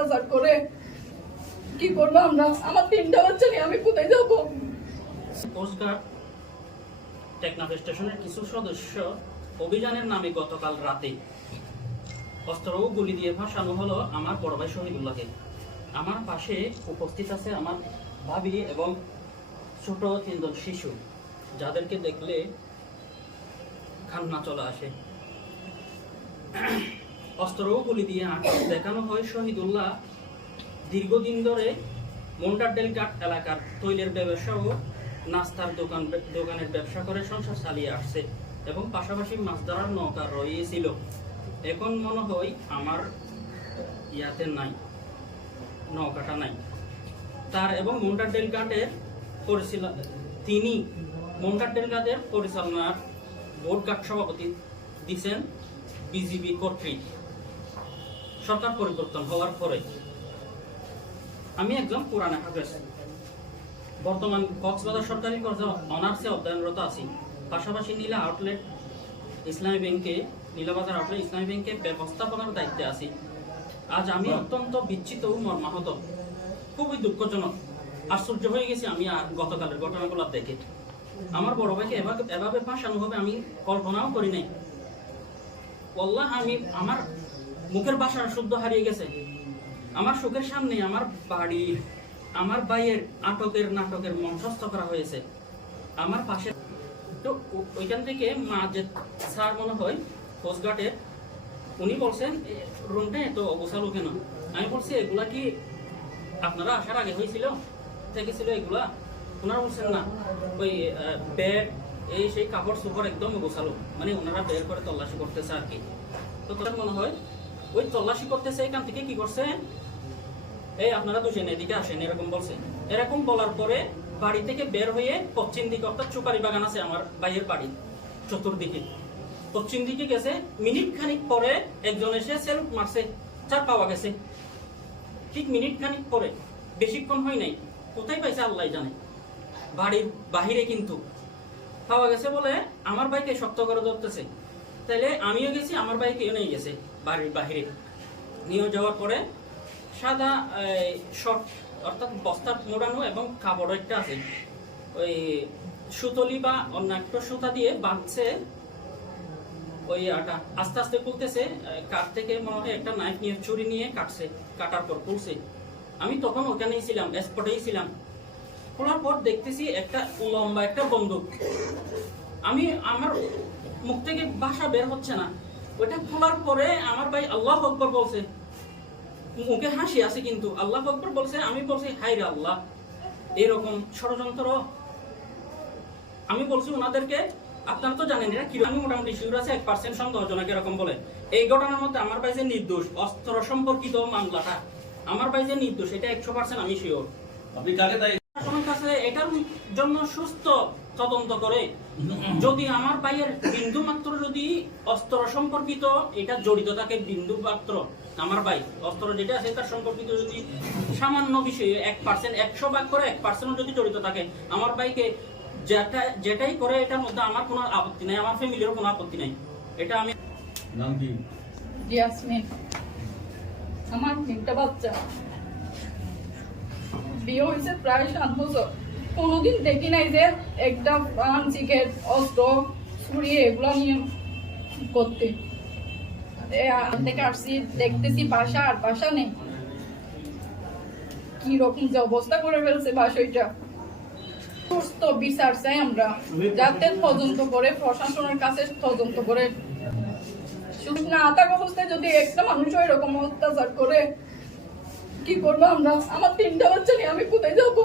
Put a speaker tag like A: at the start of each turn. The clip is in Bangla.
A: অত্যাচার করে। কি করব আমরা? আমার তিনটা বাচ্চা নিয়ে আমি কোথায় যাব?
B: টেকনাফ স্টেশনের কিছু সদস্য অভিযানের নামে গতকাল রাতে অস্ত্র গুলি দিয়ে হলো আমার বড় ভাই শহীদুল্লাহকে। আমার পাশে উপস্থিত আছে আমার ভাবি এবং ছোট তিনজন শিশু, যাদেরকে দেখলে খান্না চলে আসে। অস্ত্র ও গুলি দিয়ে আটক। দেখানো হয় শহীদুল্লাহ দীর্ঘদিন ধরে মোন্ডারডেল ঘাট এলাকার তৈলের ব্যবসা ও নাস্তার দোকান দোকানের ব্যবসা করে সংসার চালিয়ে আসছে এবং পাশাপাশি মাছ ধরার নৌকা রয়েছিল। এখন মনে হয় আমার ইয়াতে নাই, নৌকাটা নাই। তার এবং মোন্ডারডেল ঘাটের পরিচালনা তিনি মোন্ডারডেল ঘাটের পরিচালনার বোর্ড ঘাট সভাপতি দিচ্ছেন বিজিবি কর্তৃক। সরকার পরিবর্তন হওয়ার পরে আমি একজন পুরানা হাফেজ। বর্তমান কক্সবাজার সরকারি কলেজে অনার্সে অধ্যয়নরত আছি। পাশাপাশি নীলা আউটলেট ইসলামী ব্যাংকে নীলাবাজার আউটলেট ইসলামী ব্যাংকে ব্যবস্থাপনার দায়িত্বে আছি। আজ আমি অত্যন্ত বিচ্ছিত ও মর্মাহত খুবই দুঃখজনক আশ্চর্য হয়ে গেছি আমি আর গতকালের ঘটনাগুলো দেখে। আমার বড় ভাইকে এভাবে এভাবে ফাঁসানো হবে আমি কল্পনাও করি নাই। আমি আমার মুখের ভাষা শুদ্ধ হারিয়ে গেছে। আমার চোখের সামনে আমার বাড়ি, আমার ভাইয়ের আটকের নাটকের মঞ্চস্থ করা হয়েছে। আমার পাশে তো ওইখান থেকে মা যে স্যার মনে হয় কোস্টগার্ডের উনি বলছেন, রুমটা এত অবসালো কেন? আমি বলছি, এগুলা কি আপনারা আসার আগে হয়েছিল? থেকেছিল এগুলা? ওনারা বলছেন, না, ওই ব্যাগ এই সেই কাপড় চোপড় একদম গোছালো মানে ওনারা বের করে তল্লাশি করতেছে আর কি। তো তখন মনে হয় ওই তল্লাশি করতেছে, এখান থেকে কি করছে? এই আপনারা দুজন এদিকে আসেন, এরকম বলছে। এরকম বলার পরে বাড়ি থেকে বের হয়ে পশ্চিম দিকে, অর্থাৎ চুকারি বাগান আছে আমার ভাইয়ের বাড়ি, চতুর্দিকে। পশ্চিম দিকে গেছে, মিনিট খানিক পরে একজন এসে সেলফ মারছে, চার পাওয়া গেছে। ঠিক মিনিট খানিক পরে, বেশিক্ষণ হয় নাই। কোথায় পাইছে আল্লাহ জানে। বাড়ির বাহিরে কিন্তু পাওয়া গেছে বলে আমার ভাইকে শক্ত করে ধরতেছে। তাইলে আমিও গেছি, আমার ভাইকেও নিয়ে গেছে বাড়ির বাহিরে। নিয়ে যাওয়ার পরে সাদা শর্ট অর্থাৎ বস্তা মোড়ানো এবং কাপড় একটা আছে। ওই সুতলি বা অন্য একটা সুতা দিয়ে বাঁধছে ওই আটা। আস্তে আস্তে খুলতেছে কাঠ থেকে মনে হয় একটা নাইফ নিয়ে চুরি নিয়ে কাটছে, কাটার পর খুলছে। আমি তখন ওখানেই ছিলাম স্পটেই ছিলাম। খোলার পর দেখতেছি একটা লম্বা একটা বন্দুক। আমি আমার মুখ থেকে ভাষা বের হচ্ছে না। ওইটা খোলার পরে আমার ভাই আল্লাহ আকবর বলছে মুখে হাসি আছে কিন্তু। আল্লাহ আকবর বলছে আমি বলছি হাই রে আল্লাহ এরকম ষড়যন্ত্র। আমি বলছি ওনাদেরকে আপনারা তো জানেন এটা কি আমি মোটামুটি শিউর আছে এক পার্সেন্ট সন্দেহজনক এরকম বলে। এই ঘটনার মধ্যে আমার ভাই যে নির্দোষ অস্ত্র সম্পর্কিত মামলাটা আমার ভাই যে নির্দোষ এটা একশো পার্সেন্ট আমি শিওর
C: আপনি কাকে দায়ী
B: কাছে এটার জন্য সুস্থ তদন্ত করে। যদি আমার ভাইয়ের বিন্দু মাত্র যদি অস্ত্র সম্পর্কিত এটা জড়িত থাকে বিন্দু মাত্র আমার ভাই অস্ত্র যেটা আছে তার সম্পর্কিত যদি সামান্য বিষয়ে এক পার্সেন্ট একশো ভাগ করে এক পার্সেন্ট যদি জড়িত থাকে আমার ভাইকে যেটা যেটাই করে এটার মধ্যে আমার কোনো আপত্তি নাই আমার ফ্যামিলিরও কোনো আপত্তি নাই। এটা আমি
C: নাম কি?
A: ইয়াসমিন। আমার তিনটা বাচ্চা। বিয়ে হয়েছে প্রায় সাত বছর। কোনোদিন দেখি নাই যে একটা চিকেট অস্ত্র, ছুরি, এগুলো নিয়ে করতে। আসছি, দেখতেছি বাসা, আর বাসা নেই। কি রকম যে অবস্থা করে ফেলছে বাসাটা সুস্থ বিচার চাই আমরা। যাতে তদন্ত করে, প্রশাসনের কাছে তদন্ত করে। না থাকা অবস্থায় যদি একটা মানুষ এরকম অত্যাচার করে, কি করব আমরা? আমার তিনটা বাচ্চা নিয়ে আমি কোথায় যাব?